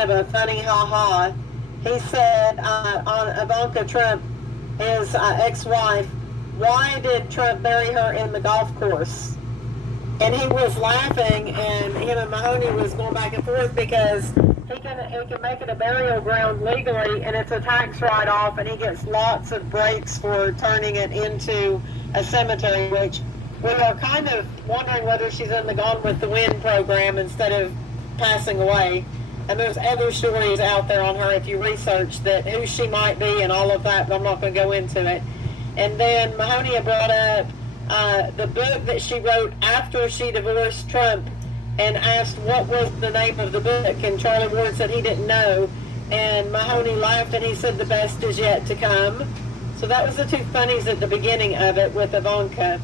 kind of a funny ha-ha. He said on Ivanka Trump, his ex-wife, why did Trump bury her in the golf course? And he was laughing, and him and Mahoney was going back and forth because he can make it a burial ground legally, and it's a tax write-off, and he gets lots of breaks for turning it into a cemetery, which we are kind of wondering whether she's in the Gone with the Wind program instead of passing away. And there's other stories out there on her if you research that who she might be and all of that, but I'm not going to go into it. And then Mahoney brought up the book that she wrote after she divorced Trump and asked what was the name of the book, and Charlie Ward said he didn't know, and Mahoney laughed and he said the best is yet to come. So that was the two funnies at the beginning of it with Ivanka.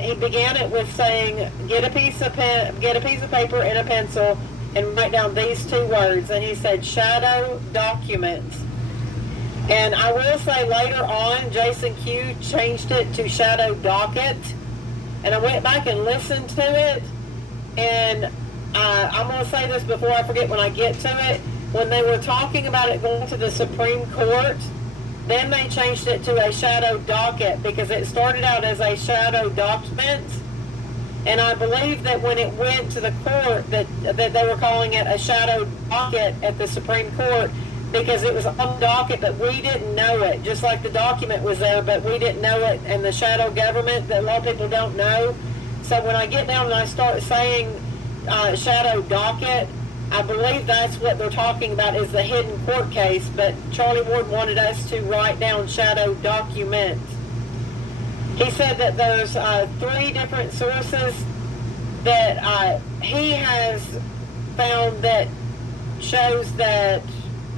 He began it with saying, get a piece of paper and a pencil and write down these two words, and he said shadow document. And I will say later on, Jason Q changed it to shadow docket, and I went back and listened to it, and I'm going to say this before I forget when I get to it. When they were talking about it going to the Supreme Court, then they changed it to a shadow docket because it started out as a shadow document, and I believe that when it went to the court that they were calling it a shadow docket at the Supreme Court because it was on the docket, but we didn't know it. Just like the document was there, but we didn't know it, and the shadow government that a lot of people don't know. So when I get down and I start saying shadow docket, I believe that's what they're talking about is the hidden court case, but Charlie Ward wanted us to write down shadow document. He said that there's 3 different sources that he has found that shows that,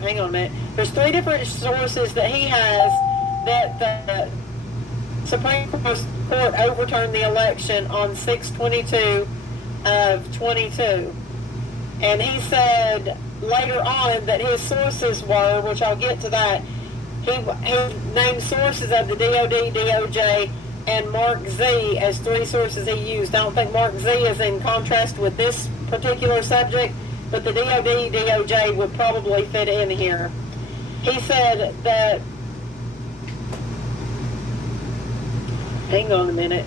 hang on a minute, there's 3 different sources that he has that the Supreme Court overturned the election on 6/22 of 22. And he said later on that his sources were, which I'll get to that, he named sources of the DOD, DOJ, and Mark Z as 3 sources he used. I don't think Mark Z is in contrast with this particular subject, but the DOD, DOJ would probably fit in here. He said that, hang on a minute,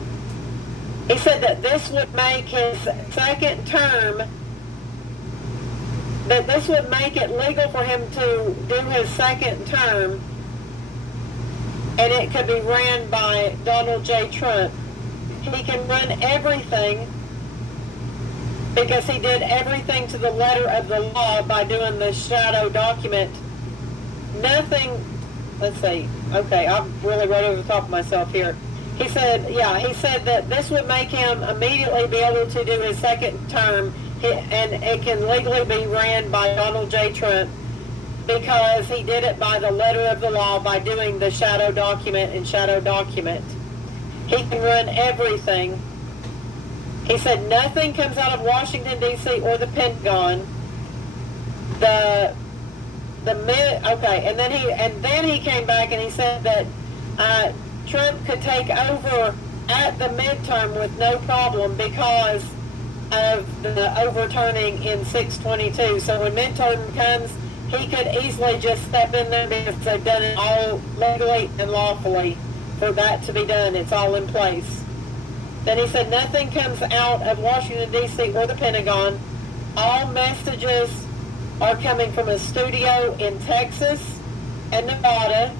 he said that this would make his second term, that this would make it legal for him to do his second term, and it could be ran by Donald J. Trump. He can run everything because he did everything to the letter of the law by doing the shadow document. Nothing, let's see, okay, I'm really right over the top of myself here. He said that this would make him immediately be able to do his second term, and it can legally be ran by Donald J. Trump because he did it by the letter of the law by doing the shadow document and shadow document. He can run everything. He said nothing comes out of Washington, D.C. or the Pentagon. And then he came back and he said that Trump could take over at the midterm with no problem because of the overturning in 6/22. So when midterm comes, he could easily just step in there because they've done it all legally and lawfully for that to be done. It's all in place. Then he said nothing comes out of Washington, D.C. or the Pentagon. All messages are coming from a studio in Texas and Nevada.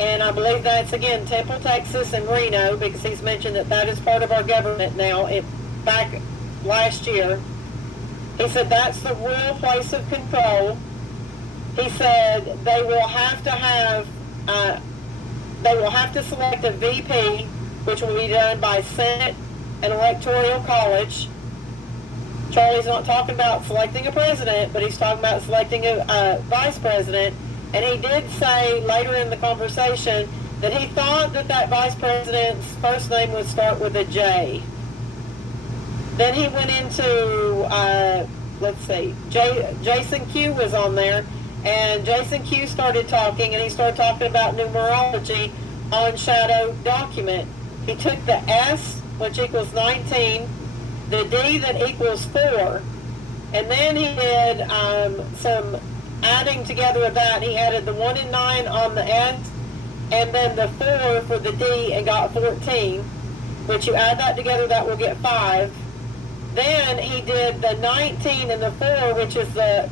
And I believe that's, again, Temple, Texas and Reno, because he's mentioned that is part of our government now, back last year. He said that's the real place of control. He said they will have to select a VP, which will be done by Senate and Electoral College. Charlie's not talking about selecting a president, but he's talking about selecting a vice president. And he did say later in the conversation that he thought that vice president's first name would start with a J. Then he went into, Jason Q was on there, and Jason Q started talking, and he started talking about numerology on shadow document. He took the S, which equals 19, the D that equals 4, And then he did some adding together of that. He added the 1 and 9 on the end, and then the 4 for the D, and got 14, which you add that together, that will get 5. Then he did the 19 and the 4, which is the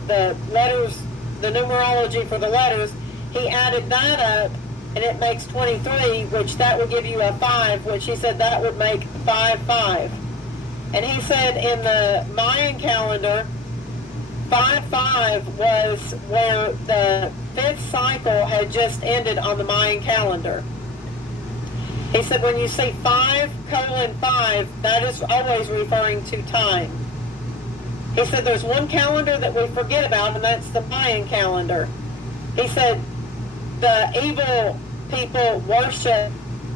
letters, the numerology for the letters. He added that up, and it makes 23, which that would give you a 5, which he said that would make 5, 5. And he said in the Mayan calendar, 5-5 was where the 5th cycle had just ended on the Mayan calendar. He said when you see 5:5, that is always referring to time. He said there's one calendar that we forget about, and that's the Mayan calendar. He said the evil people worship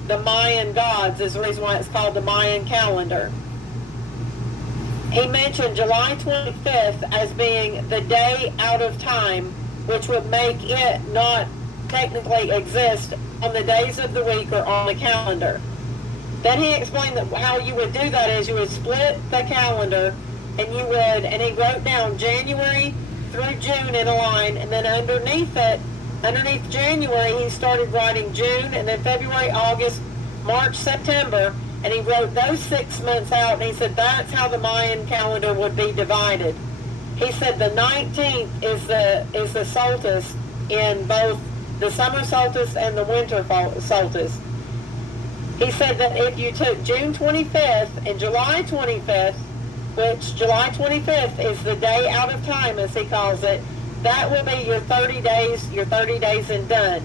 the Mayan gods is the reason why it's called the Mayan calendar. He mentioned July 25th as being the day out of time, which would make it not technically exist on the days of the week or on the calendar. Then he explained that how you would do that is you would split the calendar, and he wrote down January through June in a line, and then underneath January, he started writing June, and then February, August, March, September, and he wrote those 6 months out, and he said that's how the Mayan calendar would be divided. He said the 19th is the solstice in both the summer solstice and the winter solstice. He said that if you took June 25th and July 25th, which July 25th is the day out of time, as he calls it, that will be your 30 days and done.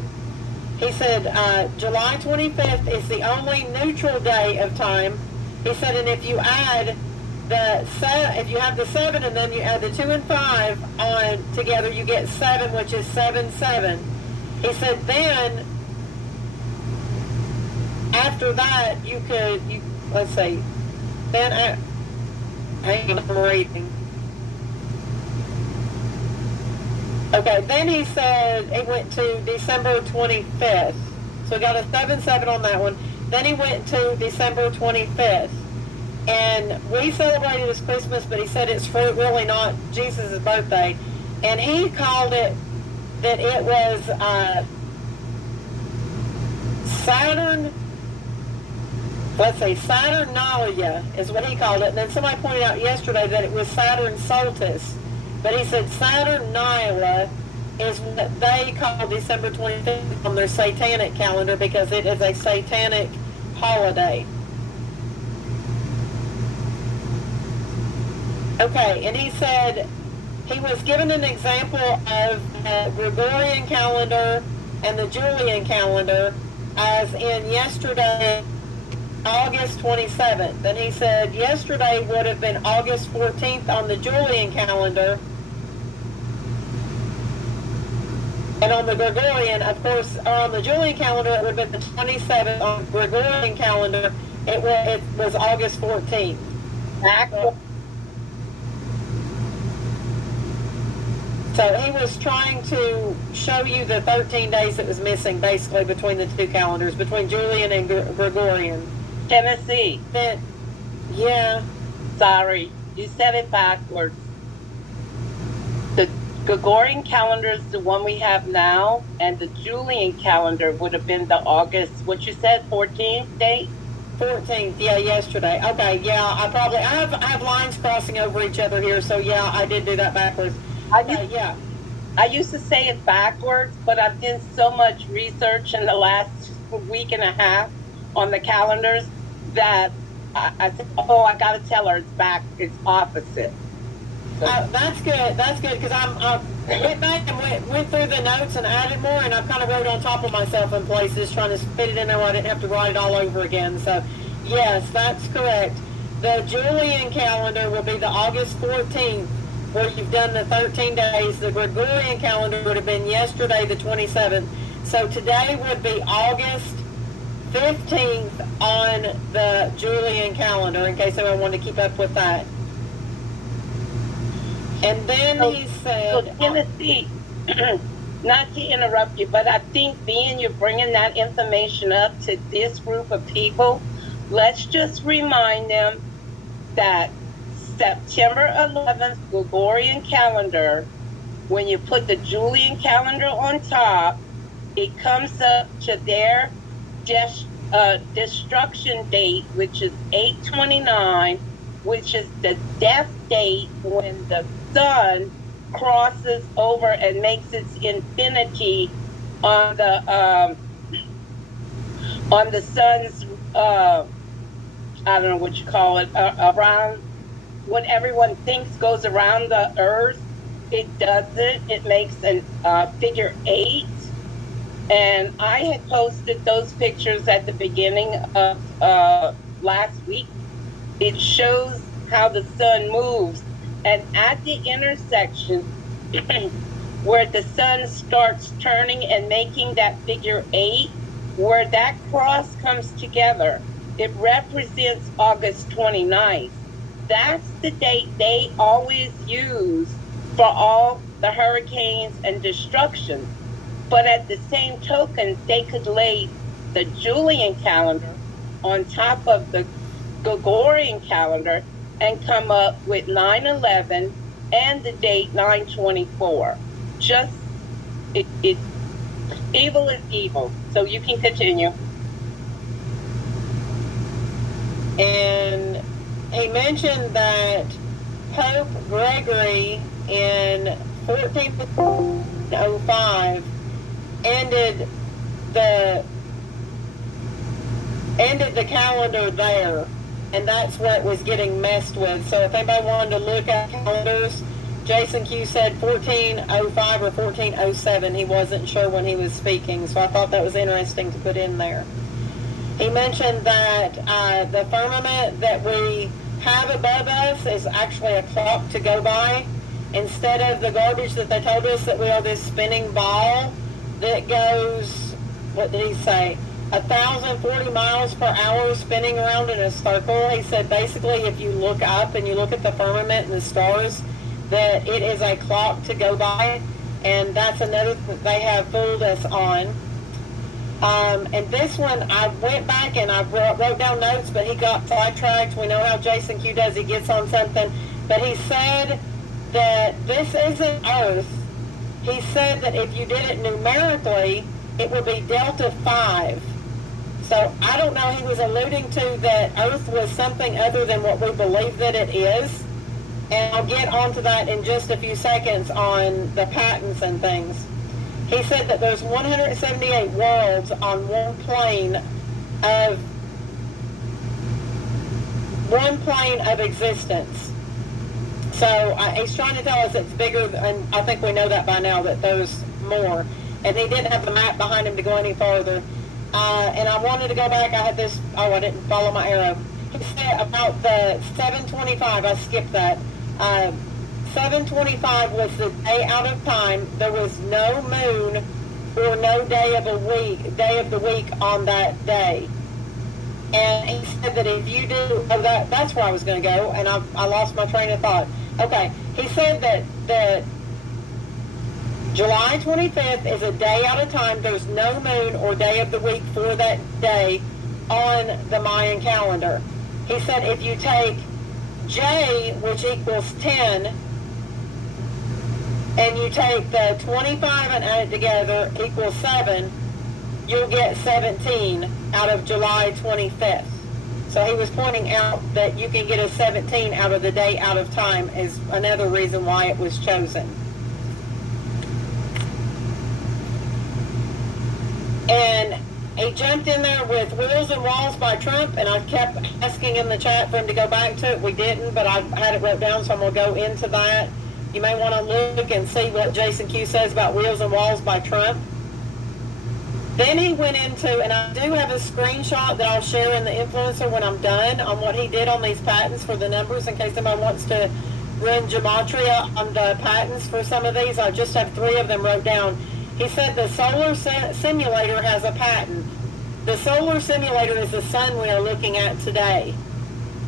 He said July 25th is the only neutral day of time. He said, and if you add if you have the 7 and then you add the 2 and 5 on together, you get 7, which is 7-7. He said then after that let's see, then hang on, I'm reading. Okay, then he said he went to December 25th. So he got a 7-7 on that one. Then he went to December 25th. And we celebrated as Christmas, but he said it's really not Jesus' birthday. And he called it that it was Saturnalia is what he called it. And then somebody pointed out yesterday that it was Saturn solstice. But he said Saturnalia is what they call December 25th on their satanic calendar because it is a satanic holiday. Okay, and he said he was given an example of the Gregorian calendar and the Julian calendar as in yesterday, August 27th. And he said yesterday would have been August 14th on the Julian calendar. And on the Gregorian, of course, on the Julian calendar, it would have been the 27th. On the Gregorian calendar, it was August 14th. So he was trying to show you the 13 days that was missing, basically, between the two calendars, between Julian and Gregorian. Tennessee. Yeah. Sorry, you said it backwards. The Gregorian calendar is the one we have now, and the Julian calendar would have been the August, what you said, 14th date? 14th, yeah, yesterday. Okay, yeah, I have lines crossing over each other here, so yeah, I did do that backwards. I used to say it backwards, but I've done so much research in the last week and a half on the calendars that I said, I got to tell her it's opposite. So, that's good, because I went back and went through the notes and added more, and I kind of wrote on top of myself in places, trying to fit it in there where I didn't have to write it all over again. So, yes, that's correct. The Julian calendar will be the August 14th, where you've done the 13 days. The Gregorian calendar would have been yesterday, the 27th. So today would be August 15th on the Julian calendar, in case anyone wanted to keep up with that. And then he said... So Tennessee, not to interrupt you, but I think being you're bringing that information up to this group of people, let's just remind them that September 11th Gregorian calendar, when you put the Julian calendar on top, it comes up to their destruction date, which is 8/29, which is the death date when the sun crosses over and makes its infinity on the sun's I don't know what you call it, around what everyone thinks goes around the earth. It doesn't. It makes a figure 8. And I had posted those pictures at the beginning of last week. It shows how the sun moves. And at the intersection where the sun starts turning and making that figure 8, where that cross comes together, it represents August 29th. That's the date they always use for all the hurricanes and destruction. But at the same token, they could lay the Julian calendar on top of the Gregorian calendar and come up with 9/11 and the date 9/24. Just, evil is evil. So you can continue. And he mentioned that Pope Gregory in 1405 ended the calendar there, and that's where it was getting messed with. So if anybody wanted to look at calendars, Jason Q said 1405 or 1407. He wasn't sure when he was speaking, so I thought that was interesting to put in there. He mentioned that the firmament that we have above us is actually a clock to go by. Instead of the garbage that they told us that we are this spinning ball that goes, what did he say, 1,040 miles per hour spinning around in a circle. He said basically if you look up and you look at the firmament and the stars, that it is a clock to go by, and that's another thing they have fooled us on. And this one, I went back and I wrote down notes, but he got sidetracked. We know how Jason Q does. He gets on something. But he said that this isn't Earth. He said that if you did it numerically, it would be Delta 5. So I don't know. He was alluding to that Earth was something other than what we believe that it is. And I'll get onto that in just a few seconds on the patents and things. He said that there's 178 worlds on one plane of existence. So he's trying to tell us it's bigger, and I think we know that by now, that there's more. And he didn't have the map behind him to go any farther. And I wanted to go back. I had this, I didn't follow my arrow. He said about the 725, I skipped that. 725 was the day out of time. There was no moon or no day of the week on that day. And he said that if you do, that's where I was going to go, and I lost my train of thought. Okay, he said that July 25th is a day out of time. There's no moon or day of the week for that day on the Mayan calendar. He said if you take J, which equals 10, and you take the 25 and add it together, equals 7, you'll get 17 out of July 25th. So he was pointing out that you can get a 17 out of the day out of time is another reason why it was chosen. And he jumped in there with Wheels and Walls by Trump, and I kept asking in the chat for him to go back to it. We didn't, but I had it wrote down, so I'm going to go into that. You may want to look and see what Jason Q says about Wheels and Walls by Trump. Then he went into, and I do have a screenshot that I'll share in the influencer when I'm done on what he did on these patents for the numbers, in case somebody wants to run gematria on the patents for some of these. I just have 3 of them wrote down. He said the solar simulator has a patent. The solar simulator is the sun we are looking at today.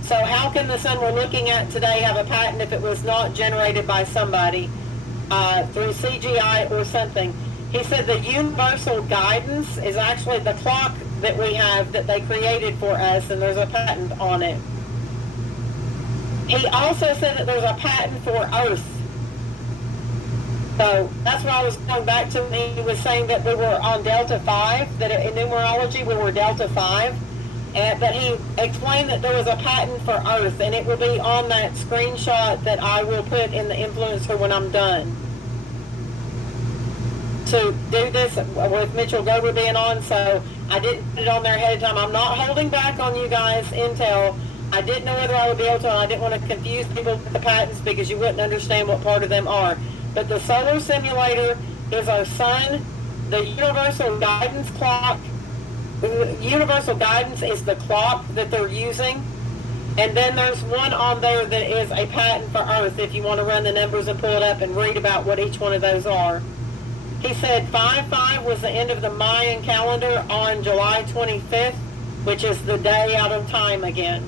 So how can the sun we're looking at today have a patent if it was not generated by somebody through CGI or something? He said the universal guidance is actually the clock that we have that they created for us, and there's a patent on it. He also said that there's a patent for Earth. So that's what I was going back to. He was saying that we were on Delta 5, that in numerology we were Delta 5. But he explained that there was a patent for Earth, and it will be on that screenshot that I will put in the influencer when I'm done. To do this with Mitchell Gober being on, so I didn't put it on there ahead of time. I'm not holding back on you guys intel. I didn't know whether I would be able to, and I didn't want to confuse people with the patents because you wouldn't understand what part of them are. But the solar simulator is our sun. The universal guidance clock, universal guidance is the clock that they're using. And then there's one on there that is a patent for Earth if you want to run the numbers and pull it up and read about what each one of those are. He said 5/5 was the end of the Mayan calendar on July 25th, which is the day out of time again.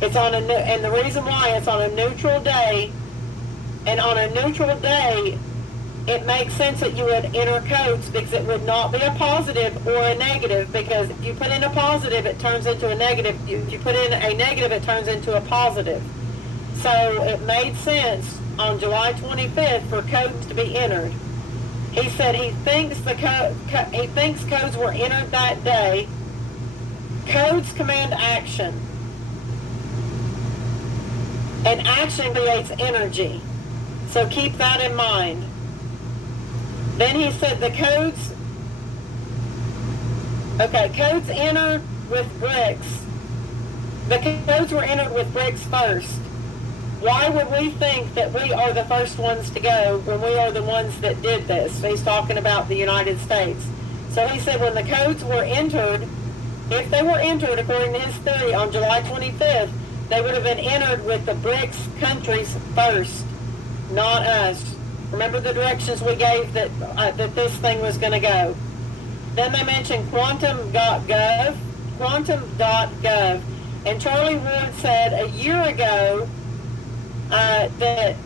It's on and the reason why it's on a neutral day, and on a neutral day, it makes sense that you would enter codes because it would not be a positive or a negative, because if you put in a positive, it turns into a negative. If you put in a negative, it turns into a positive. So it made sense on July 25th for codes to be entered. He said he thinks codes were entered that day. Codes command action, and action creates energy. So keep that in mind. Then he said the codes entered with bricks. The codes were entered with bricks first. Why would we think that we are the first ones to go when we are the ones that did this? He's talking about the United States. So he said when the codes were entered, if they were entered according to his theory on July 25th, they would have been entered with the BRICS countries first, not us. Remember the directions we gave that this thing was going to go. Then they mentioned quantum.gov, and Charlie Ward said a year ago that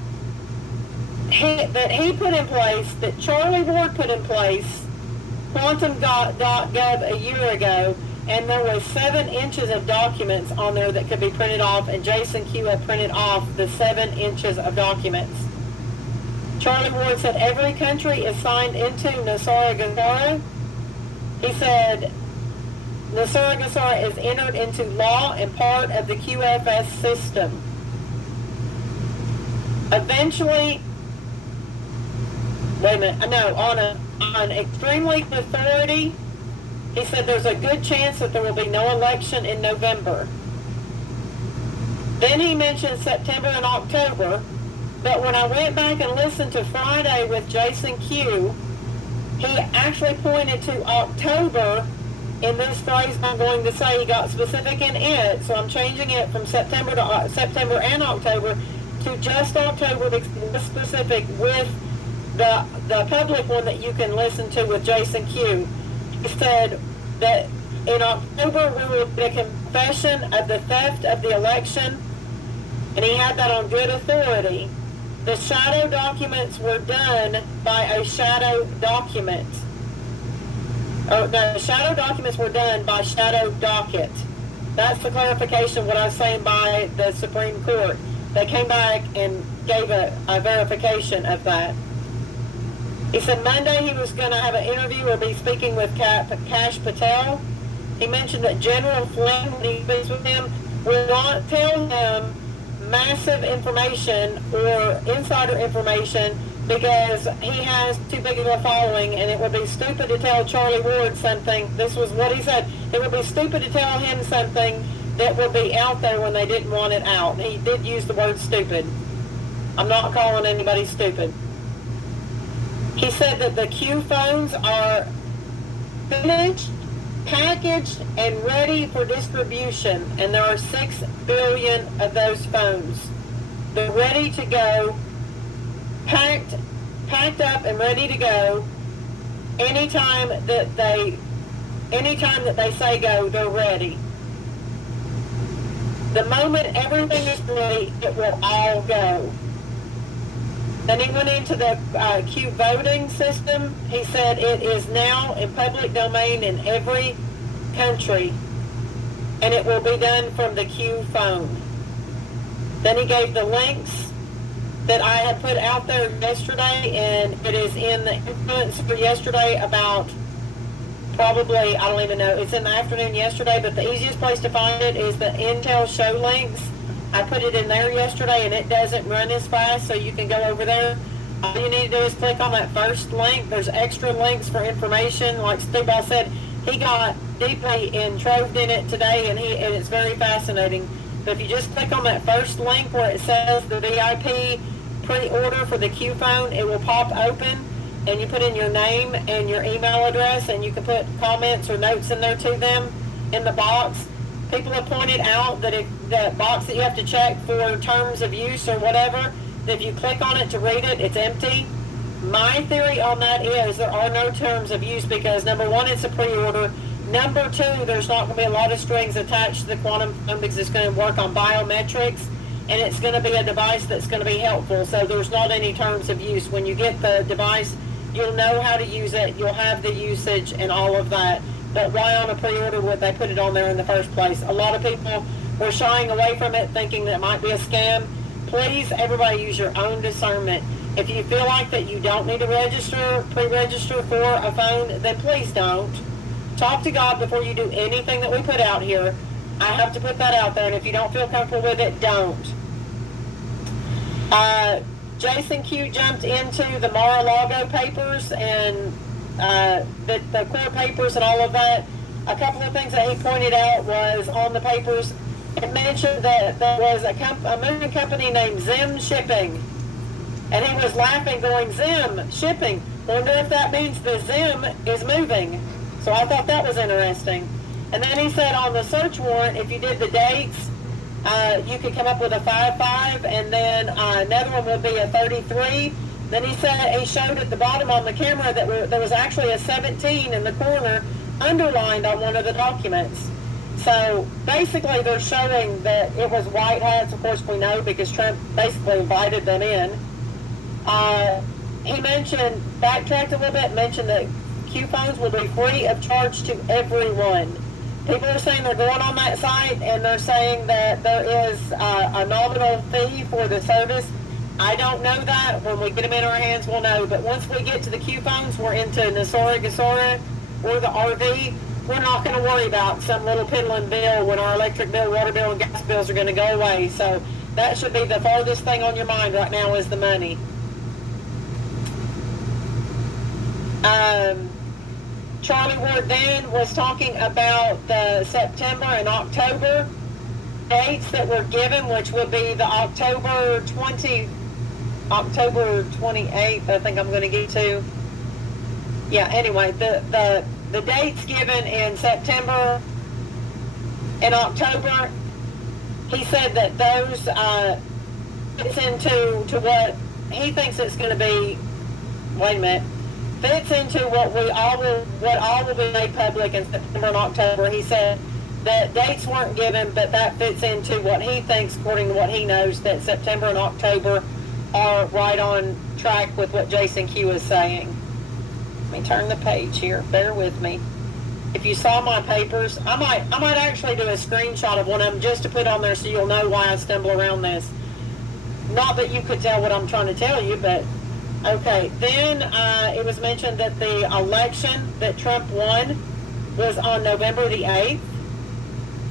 he put in place, that Charlie Ward put in place quantum.gov a year ago, and there was 7 inches of documents on there that could be printed off, and Jason Q had printed off the 7 inches of documents. Charlie Ward said every country is signed into NESARA GESARA. He said NESARA GESARA is entered into law and part of the QFS system. Eventually, on extreme legal authority, he said there's a good chance that there will be no election in November. Then he mentioned September and October, but when I went back and listened to Friday with Jason Q, he actually pointed to October in this phrase I'm going to say. He got specific in it, so I'm changing it from September to September and October to just October to be specific with the public one that you can listen to with Jason Q. He said that in October we will get a confession of the theft of the election, and he had that on good authority. The shadow documents were done by a shadow document. The shadow documents were done by shadow docket. That's the clarification of what I was saying by the Supreme Court. They came back and gave a verification of that. He said Monday he was going to have an interview or be speaking with Kash Patel. He mentioned that General Flynn, when he speaks with him, will not tell him massive information or insider information because he has too big of a following, and it would be stupid to tell Charlie Ward something. This was what he said. It would be stupid to tell him something that would be out there when they didn't want it out. He did use the word stupid. I'm not calling anybody stupid. He said that the Q phones are finished, packaged, and ready for distribution, and there are 6 billion of those phones. They're ready to go, packed up and ready to go. Anytime that they say go, they're ready. The moment everything is ready, it will all go. Then he went into the Q voting system. He said it is now in public domain in every country, and it will be done from the Q phone. Then he gave the links that I had put out there yesterday, and it is in the influence for yesterday about probably, I don't even know, it's in the afternoon yesterday, but the easiest place to find it is the Intel show links. I put it in there yesterday, and it doesn't run as fast, so you can go over there. All you need to do is click on that first link. There's extra links for information. Like Steve Ball said, he got deeply entroved in it today, and it's very fascinating. But if you just click on that first link where it says the VIP pre-order for the Q phone, it will pop open, and you put in your name and your email address, and you can put comments or notes in there to them in the box. People have pointed out that if the box that you have to check for terms of use or whatever, if you click on it to read it, it's empty. My theory on that is there are no terms of use because, number one, it's a pre-order. Number two, there's not going to be a lot of strings attached to the Quantum phone because it's going to work on biometrics, and it's going to be a device that's going to be helpful. So there's not any terms of use. When you get the device, you'll know how to use it. You'll have the usage and all of that. But why on a pre-order would they put it on there in the first place? A lot of people were shying away from it, thinking that it might be a scam. Please, everybody, use your own discernment. If you feel like that you don't need to pre-register for a phone, then please don't. Talk to God before you do anything that we put out here. I have to put that out there, and if you don't feel comfortable with it, don't. Jason Q jumped into the Mar-a-Lago papers and the court papers and all of that. A couple of things that he pointed out was on the papers, it mentioned that there was a moving company named Zim Shipping. And he was laughing, going, Zim Shipping. Wonder if that means the Zim is moving. So I thought that was interesting. And then he said on the search warrant, if you did the dates, you could come up with a 55, and then another one would be a 33. Then he said he showed at the bottom on the camera that there was actually a 17 in the corner underlined on one of the documents. So basically they're showing that it was white hats. Of course we know because Trump basically invited them in. He mentioned, backtracked a little bit, mentioned that Q phones will be free of charge to everyone. People are saying they're going on that site and they're saying that there is a nominal fee for the service. I don't know that. When we get them in our hands, we'll know. But once we get to the Q phones, we're into Nasora Gasora or the RV. We're not going to worry about some little piddling bill when our electric bill, water bill, and gas bills are going to go away. So that should be the farthest thing on your mind right now is the money. Charlie Ward then was talking about the September and October dates that were given, which would be the October 28th, I think I'm going to get to. Yeah, anyway, the dates given in September and October, he said that those fits into what he thinks it's going to be. Wait a minute. Fits into what all will be made public in September and October. He said that dates weren't given, but that fits into what he thinks, according to what he knows, that September and October are right on track with what Jason Q is saying. Let me turn the page here. Bear with me. If you saw my papers, I might actually do a screenshot of one of them just to put on there so you'll know why I stumble around this. Not that you could tell what I'm trying to tell you, but okay. Then it was mentioned that the election that Trump won was on November the 8th.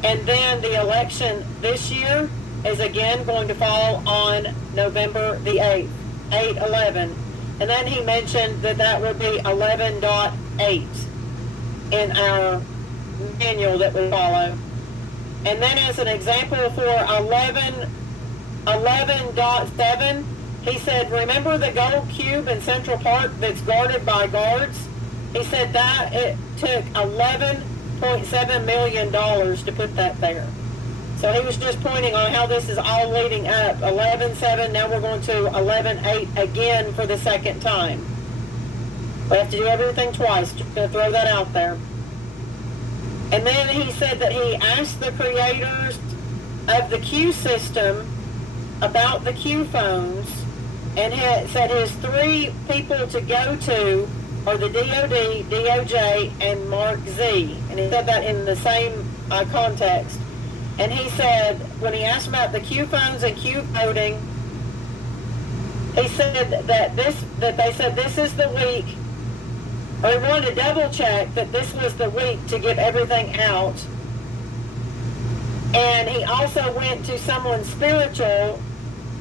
And then the election this year is again going to fall on November the 8th, 8/11. And then he mentioned that would be 11.8 in our manual that we follow. And then as an example for 11.7, he said, remember the gold cube in Central Park that's guarded by guards? He said that it took $11.7 million to put that there. So he was just pointing on how this is all leading up. 11.7, now we're going to 11.8 again for the second time. We have to do everything twice. Just going to throw that out there. And then he said that he asked the creators of the Q system about the Q phones, and said his three people to go to are the DOD, DOJ, and Mark Z. And he said that in the same context. And he said, when he asked about the Q phones and Q voting, he said that they said this is the week, or he wanted to double check that this was the week to get everything out. And he also went to someone spiritual,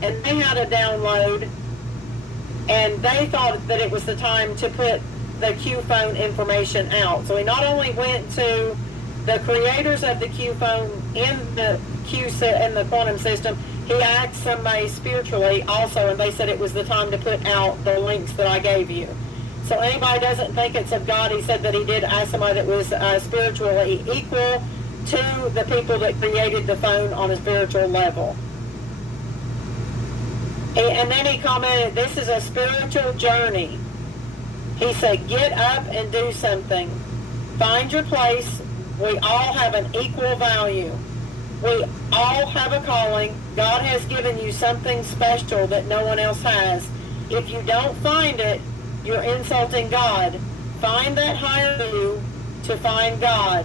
and they had a download, and they thought that it was the time to put the Q phone information out. So he not only went to the creators of the Q phone in the in the quantum system, he asked somebody spiritually also, and they said it was the time to put out the links that I gave you. So anybody doesn't think it's of God, he said that he did ask somebody that was spiritually equal to the people that created the phone on a spiritual level. And then he commented, this is a spiritual journey. He said, get up and do something. Find your place. We all have an equal value. We all have a calling. God has given you something special that no one else has. If you don't find it, you're insulting God. Find that higher you to find God,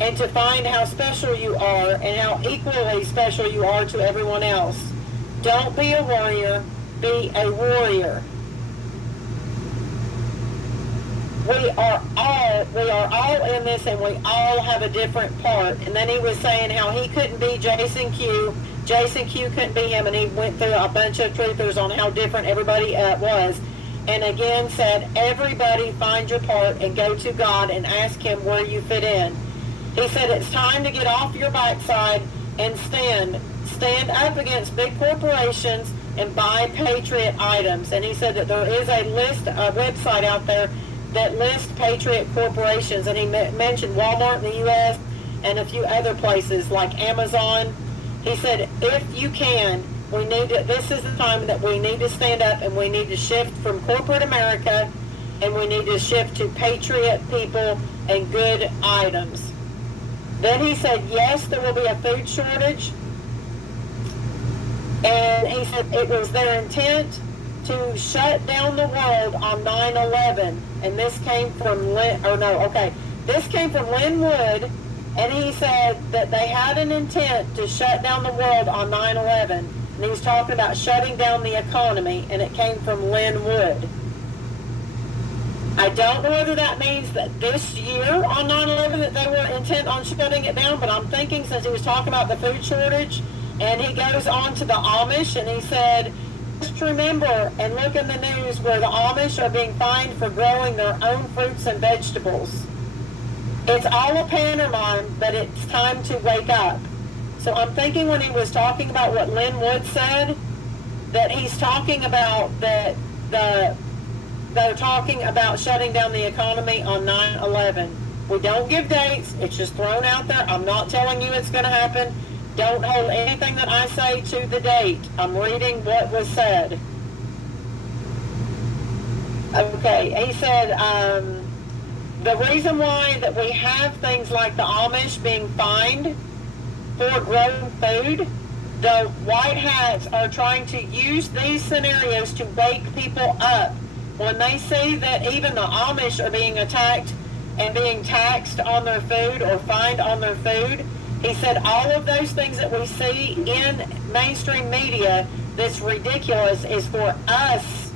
and to find how special you are and how equally special you are to everyone else. Don't be a warrior, be a warrior. We are all in this, and we all have a different part. And then he was saying how he couldn't be Jason Q. Jason Q couldn't be him, and he went through a bunch of truthers on how different everybody was. And again said, everybody find your part and go to God and ask him where you fit in. He said it's time to get off your backside and stand up against big corporations and buy Patriot items. And he said that there is a website out there that lists Patriot corporations, and he mentioned Walmart in the U.S. and a few other places like Amazon. He said, if you can, this is the time that we need to stand up, and we need to shift from corporate America, and we need to shift to Patriot people and good items. Then he said, yes, there will be a food shortage. And he said it was their intent to shut down the world on 9/11. And this came from this came from Lynn Wood. And he said that they had an intent to shut down the world on 9/11. And he was talking about shutting down the economy, and it came from Lynn Wood. I don't know whether that means that this year on 9/11 that they were intent on shutting it down, but I'm thinking since he was talking about the food shortage, and he goes on to the Amish, and he said, just remember and look in the news where the Amish are being fined for growing their own fruits and vegetables. It's all a pantomime, but it's time to wake up. So I'm thinking when he was talking about what Lynn Wood said, that he's talking about that they're talking about shutting down the economy on 9/11. We don't give dates. It's just thrown out there. I'm not telling you it's going to happen. Don't hold anything that I say to the date. I'm reading what was said. Okay, he said the reason why that we have things like the Amish being fined for growing food, the white hats are trying to use these scenarios to wake people up. When they see that even the Amish are being attacked and being taxed on their food or fined on their food, he said all of those things that we see in mainstream media that's ridiculous is for us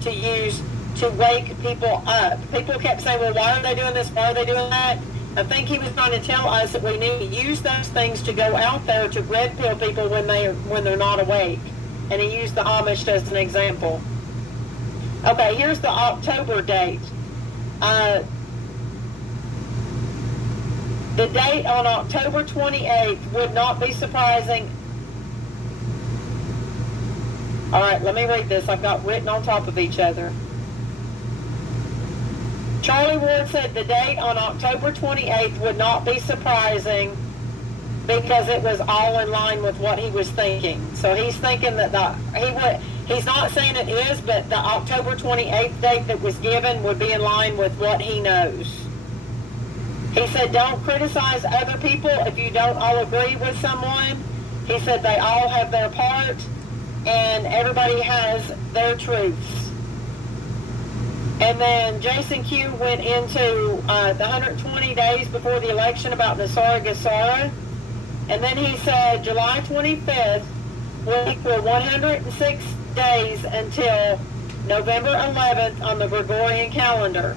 to use to wake people up. People kept saying, well, why are they doing this? Why are they doing that? I think he was trying to tell us that we need to use those things to go out there to red pill people when they're not awake. And he used the Amish as an example. Okay, here's the October date. The date on October 28th would not be surprising. All right, let me read this. I've got written on top of each other. Charlie Ward said the date on October 28th would not be surprising because it was all in line with what he was thinking. So he's thinking that he's not saying it is, but the October 28th date that was given would be in line with what he knows. He said, don't criticize other people if you don't all agree with someone. He said they all have their part and everybody has their truths. And then Jason Q went into the 120 days before the election about Nasara Gassara. And then he said July 25th will equal 106 days until November 11th on the Gregorian calendar.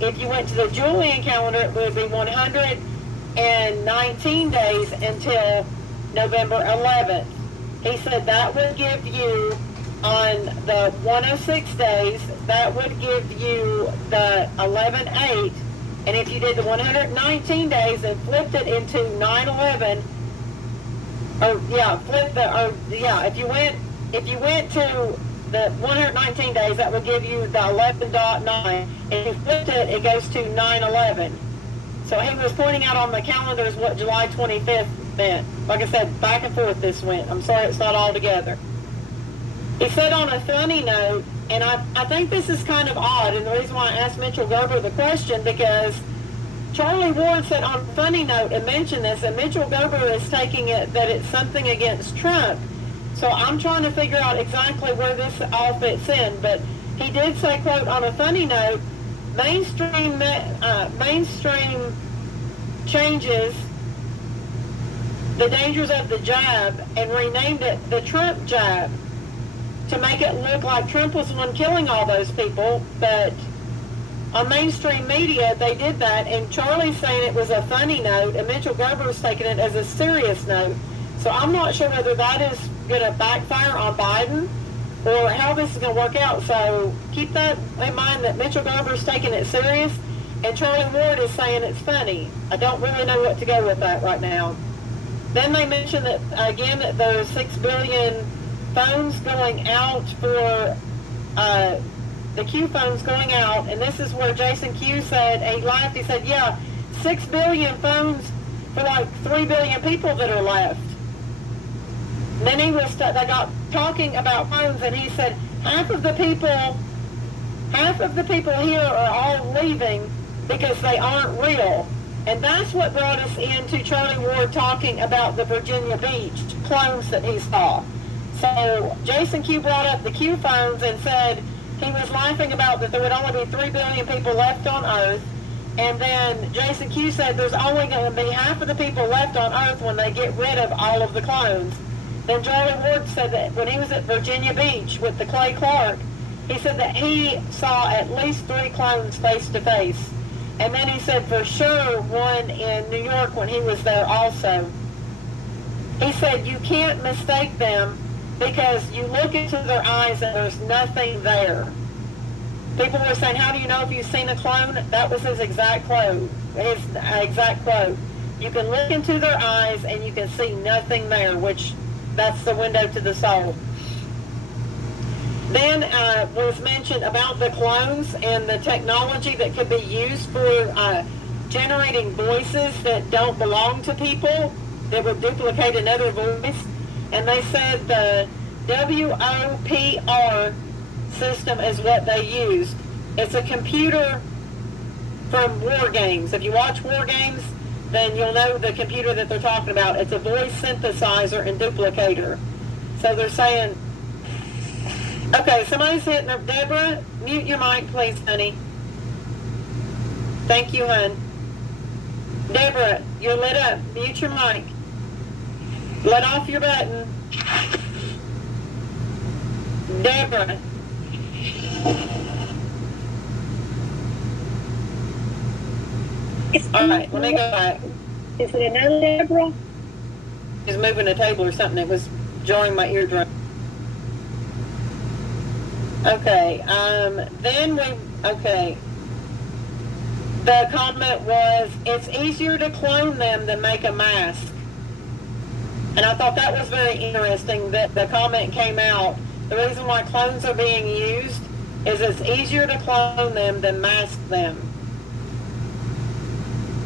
If you went to the Julian calendar, it would be 119 days until November 11th. He said that would give you, on the 106 days, that would give you the 11/8. And if you did the 119 days and flipped it into 9/11, if you went to the 119 days, that would give you the 11.9. If you flipped it, it goes to 9/11. So he was pointing out on the calendars what July 25th meant. Like I said, back and forth this went. I'm sorry it's not all together. He said on a funny note, and I think this is kind of odd, and the reason why I asked Mitchell Gerber the question, because Charlie Ward said on a funny note and mentioned this, and Mitchell Gerber is taking it that it's something against Trump. So I'm trying to figure out exactly where this all fits in. But he did say, quote, on a funny note, mainstream changes the dangers of the jab and renamed it the Trump jab to make it look like Trump was the one killing all those people. But on mainstream media, they did that, and Charlie's saying it was a funny note, and Mitchell Gerber's taking it as a serious note. So I'm not sure whether that is going to backfire on Biden or how this is going to work out. So keep that in mind, that Mitchell Gerber's taking it serious, and Charlie Ward is saying it's funny. I don't really know what to go with that right now. Then they mentioned that, again, that there's 6 billion phones going out for the Q phones going out, and this is where Jason Q said, he laughed, he said, yeah, 6 billion phones for like 3 billion people that are left. And then they got talking about phones, and he said, half of the people here are all leaving because they aren't real. And that's what brought us into Charlie Ward talking about the Virginia Beach clones that he saw. So Jason Q brought up the Q phones and said he was laughing about that there would only be 3 billion people left on Earth. And then Jason Q said there's only going to be half of the people left on Earth when they get rid of all of the clones. Then Charlie Ward said that when he was at Virginia Beach with the Clay Clark, he said that he saw at least 3 clones face to face. And then he said for sure one in New York when he was there also. He said you can't mistake them because you look into their eyes and there's nothing there. People were saying, how do you know if you've seen a clone? That was his exact quote. You can look into their eyes and you can see nothing there, which that's the window to the soul. Then was mentioned about the clones and the technology that could be used for generating voices that don't belong to people, that would duplicate another voice. And they said the WOPR system is what they used. It's a computer from War Games. If you watch War Games, then you'll know the computer that they're talking about. It's a voice synthesizer and duplicator. So they're saying, okay, somebody's hitting her. Deborah, mute your mic, please, honey. Thank you, hon. Deborah, you're lit up. Mute your mic. Let off your button. Deborah. All right, let me go back. Is it another Deborah? She's moving a table or something. It was jarring my eardrum. Okay, the comment was, it's easier to clone them than make a mask. And I thought that was very interesting that the comment came out. The reason why clones are being used is it's easier to clone them than mask them.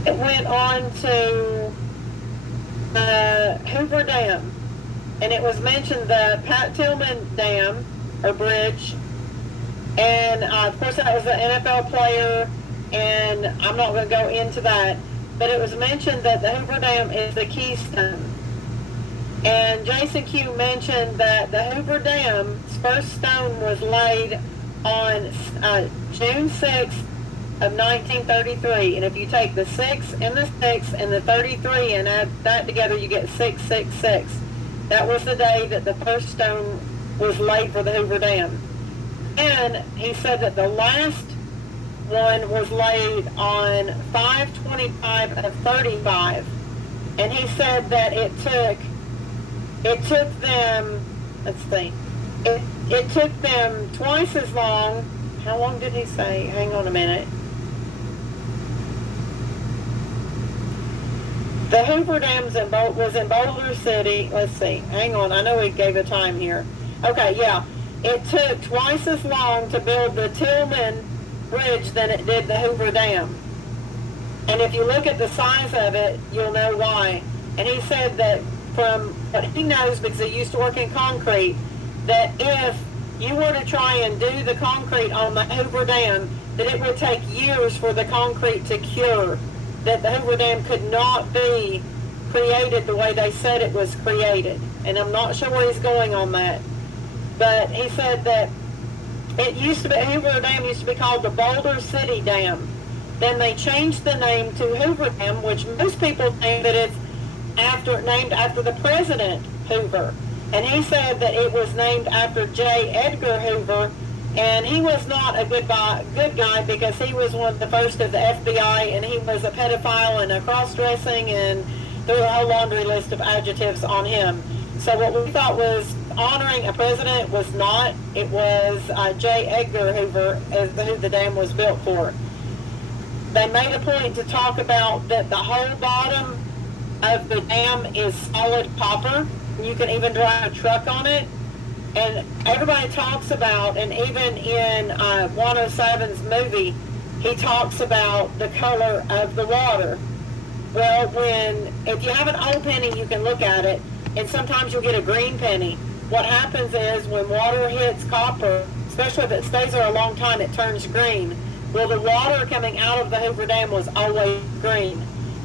It went on to Hoover Dam, and it was mentioned the Pat Tillman Dam, or bridge, and of course that was an NFL player, and I'm not going to go into that, but it was mentioned that the Hoover Dam is the keystone. And Jason Q mentioned that the Hoover Dam's first stone was laid on June 6th, of 1933. And if you take the 6 and the 6 and the 33 and add that together, you get 666. That was the day that the first stone was laid for the Hoover Dam. And he said that the last one was laid on 5/25 of 35. And he said that it took them, let's see, it took them twice as long. How long did he say? Hang on a minute. The Hoover Dam was in Boulder City. Let's see. Hang on. I know he gave a time here. Okay, yeah. It took twice as long to build the Tillman Bridge than it did the Hoover Dam. And if you look at the size of it, you'll know why. And he said that from what he knows, because he used to work in concrete, that if you were to try and do the concrete on the Hoover Dam, that it would take years for the concrete to cure, that the Hoover Dam could not be created the way they said it was created. And I'm not sure where he's going on that. But he said that Hoover Dam used to be called the Boulder City Dam. Then they changed the name to Hoover Dam, which most people think that it's named after the President Hoover. And he said that it was named after J. Edgar Hoover, and he was not a good guy because he was one of the first of the FBI, and he was a pedophile and a cross-dressing, and there was a whole laundry list of adjectives on him. So what we thought was honoring a president was not. It was J. Edgar Hoover as who the dam was built for. They made a point to talk about that the whole bottom of the dam is solid copper. You can even drive a truck on it. And everybody talks about, and even in 107's movie, he talks about the color of the water. Well, if you have an old penny, you can look at it, and sometimes you'll get a green penny. What happens is when water hits copper, especially if it stays there a long time, it turns green. Well, the water coming out of the Hoover Dam was always green.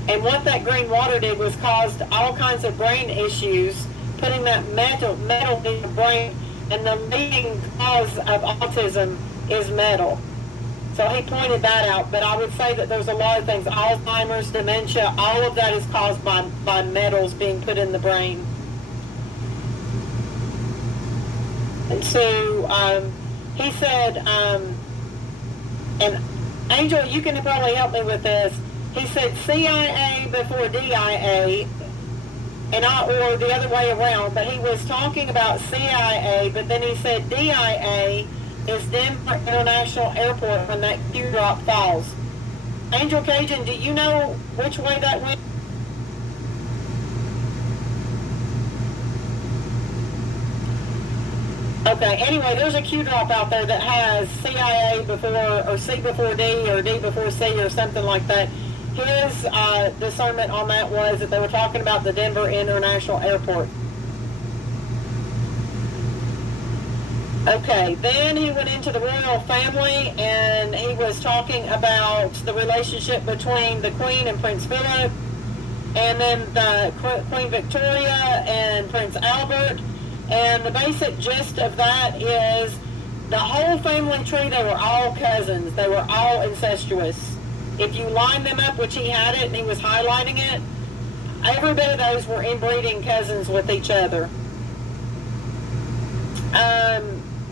And what that green water did was caused all kinds of brain issues, putting that metal in the brain, and the leading cause of autism is metal. So he pointed that out, but I would say that there's a lot of things, Alzheimer's, dementia, all of that is caused by metals being put in the brain. And so he said, and Angel, you can probably help me with this. He said CIA before DIA, or the other way around, but he was talking about CIA, but then he said DIA is Denver International Airport when that Q drop falls. Angel Cajun, do you know which way that went? Okay, anyway, there's a Q drop out there that has CIA before, or C before D, or D before C, or something like that. His discernment on that was that they were talking about the Denver International Airport. Okay, then he went into the royal family, and he was talking about the relationship between the Queen and Prince Philip, and then the Queen Victoria and Prince Albert. And the basic gist of that is the whole family tree, they were all cousins. They were all incestuous. If you line them up, which he had it and he was highlighting it, every bit of those were inbreeding cousins with each other.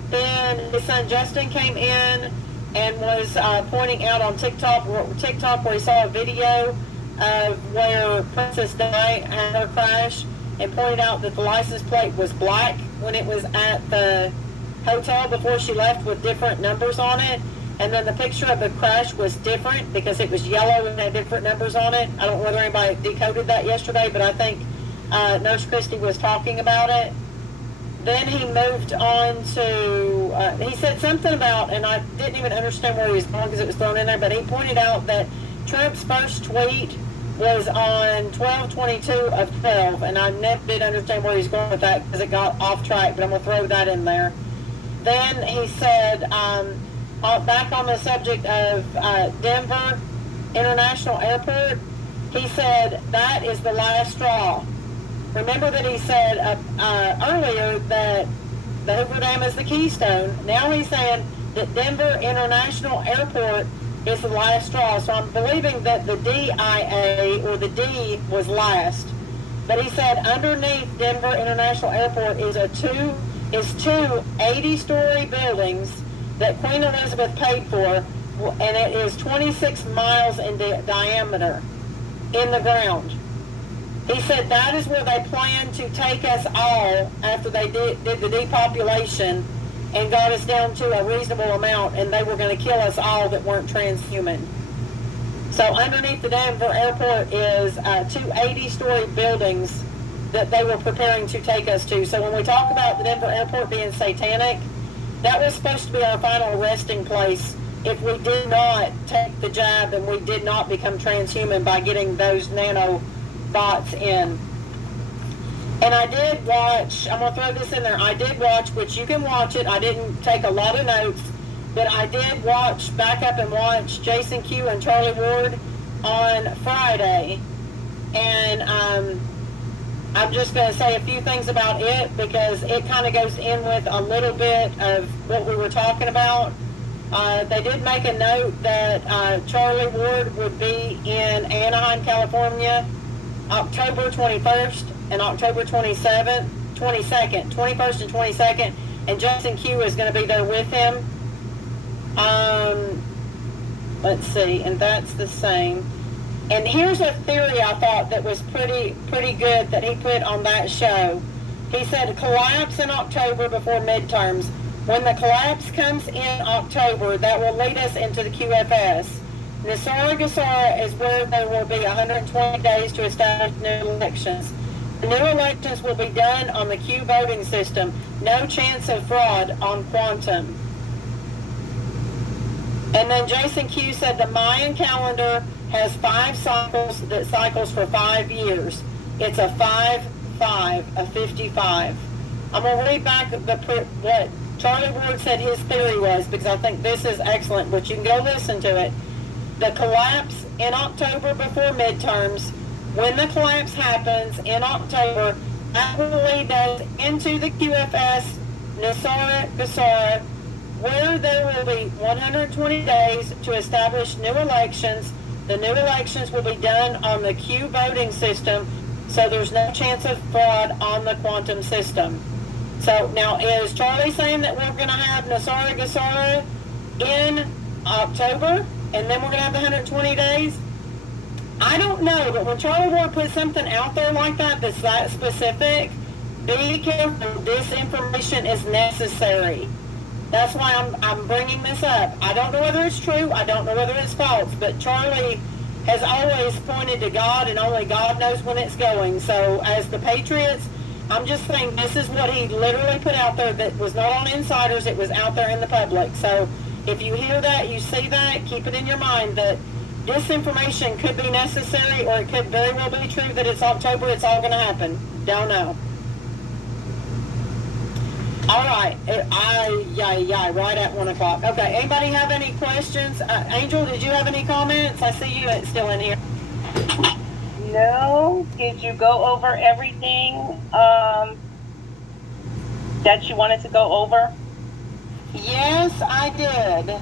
Then his son Justin came in and was pointing out on TikTok where he saw a video of where Princess Di had her crash, and pointed out that the license plate was black when it was at the hotel before she left with different numbers on it. And then the picture of the crash was different because it was yellow and had different numbers on it. I don't know whether anybody decoded that yesterday, but I think Nurse Christie was talking about it. Then he moved on to, he said something about, and I didn't even understand where he was going because it was thrown in there, but he pointed out that Trump's first tweet was on 12/22 of 12, and I never did understand where he's going with that because it got off track, but I'm going to throw that in there. Then he said, back on the subject of Denver International Airport, he said that is the last straw. Remember that he said earlier that the Hoover Dam is the keystone. Now he's saying that Denver International Airport is the last straw. So I'm believing that the DIA or the D was last. But he said underneath Denver International Airport is two 80-story buildings that Queen Elizabeth paid for, and it is 26 miles in diameter in the ground. He said that is where they plan to take us all after they did the depopulation and got us down to a reasonable amount, and they were going to kill us all that weren't transhuman. So underneath the Denver airport is two 80-story buildings that they were preparing to take us to. So when we talk about the Denver airport being satanic, that was supposed to be our final resting place if we did not take the jab and we did not become transhuman by getting those nanobots in. And I did watch, I'm going to throw this in there, I did watch, which you can watch it, I didn't take a lot of notes, but I did back up and watch Jason Q and Charlie Ward on Friday. And I'm just going to say a few things about it because it kind of goes in with a little bit of what we were talking about. They did make a note that Charlie Ward would be in Anaheim, California, October 21st and October 22nd, 21st and 22nd, and Jason Q is going to be there with him. Let's see, and that's the same. And here's a theory I thought that was pretty good that he put on that show. He said a collapse in October before midterms. When the collapse comes in October, that will lead us into the QFS. NESARA GESARA is where there will be 120 days to establish new elections. The new elections will be done on the Q voting system. No chance of fraud on quantum. And then Jason Q said the Mayan calendar has 5 cycles that cycles for 5 years. It's a 5-5, a 55. I'm going to read back what Charlie Ward said his theory was, because I think this is excellent, but you can go listen to it. The collapse in October before midterms, when the collapse happens in October, that will lead us into the QFS, NESARA GESARA, where there will be 120 days to establish new elections. The new elections will be done on the Q voting system, so there's no chance of fraud on the quantum system. So now, is Charlie saying that we're going to have NESARA GESARA in October, and then we're going to have the 120 days? I don't know, but when Charlie Ward puts something out there like that that's that specific, be careful. This information is necessary. That's why I'm bringing this up. I don't know whether it's true. I don't know whether it's false. But Charlie has always pointed to God, and only God knows when it's going. So as the Patriots, I'm just saying this is what he literally put out there that was not on insiders. It was out there in the public. So if you hear that, you see that, keep it in your mind that this information could be necessary, or it could very well be true that it's October, it's all going to happen. Don't know. All right. Right at 1 o'clock. Okay. Anybody have any questions? Angel, did you have any comments? I see you still in here. No. Did you go over everything that you wanted to go over? Yes, I did.